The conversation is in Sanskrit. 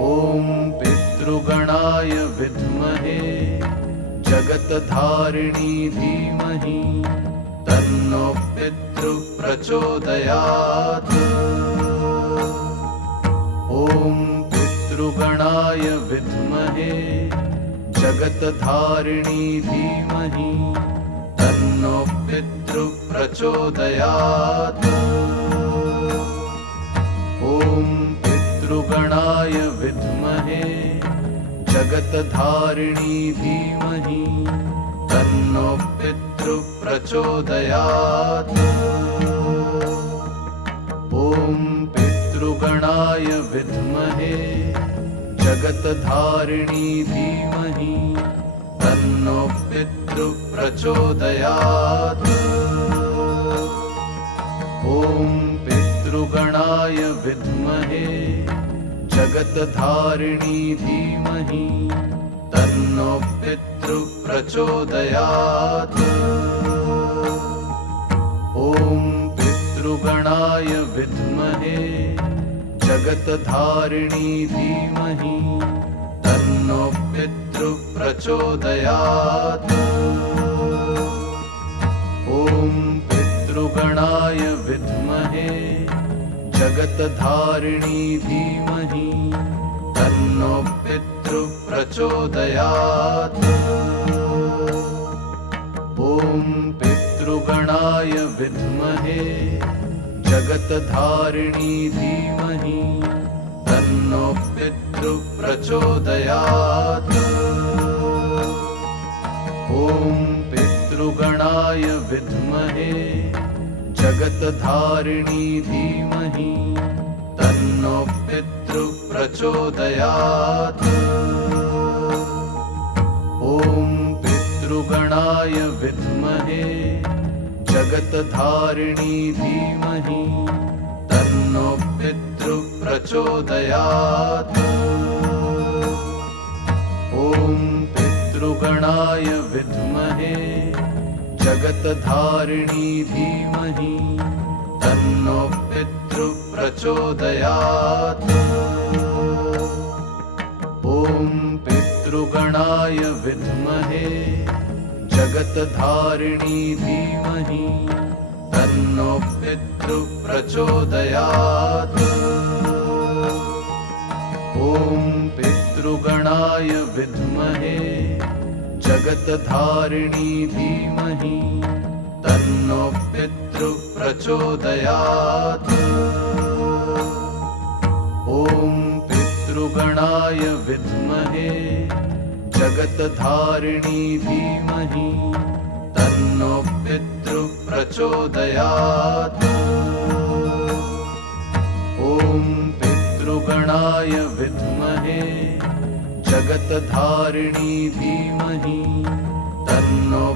ॐ पितृगणाय विद्महे जगत्धारिणी धीमहि तन्नो पितृ प्रचोदयात्। ॐ पितृगणाय विद्महे जगत्धारिणी धीमहि तन्नो पितृ प्रचोदयात्। ॐ पितृगणाय विद्महे जगत्धारिणी धीमहि तन्नो पितृ प्रचोदयात्। ॐ पितृगणाय विद्महे जगत्धारिणी धीमहि तन्नो पितृ प्रचोदयात्। ॐ पितृगणाय विद्महे जगत्धारिणी धीमहि तन्नो पितृ प्रचोदयात्। ॐ पितृगणाय विद्महे जगत्धारिणी धीमहि तन्नो पितृ प्रचोदयात्। ॐ पितृगणाय विद्महे जगत्धारिणी धीमहि तन्नो पितृ प्रचोदयात्। ॐ पितृगणाय विद्महे जगत्धारिणी धीमहि तन्नो पितृ प्रचोदयात्। ॐ पितृगणाय विद्महे जगत्धारिणी धीमहि तन्नो पितृ प्रचोदयात्। ॐ पितृगणाय विद्महे जगत्धारिणी धीमहि तन्नो पितृ प्रचोदयात्। ॐ पितृगणाय विद्महे जगत्धारिणी धीमहि तन्नो पितृ प्रचोदयात्। ॐ पितृगणाय विद्महे जगत्धारिणी धीमहि तन्नो पितृ प्रचोदयात्। ॐ पितृगणाय विद्महे जगत्धारिणी धीमहि तन्नो पितृ प्रचोदयात्। ॐ पितृगणाय विद्महे जगत्धारिणी धीमहि तन्नो पितृ प्रचोदयात्। ॐ पितृगणाय विद्महे जगत्धारिणी धीमहि तन्नो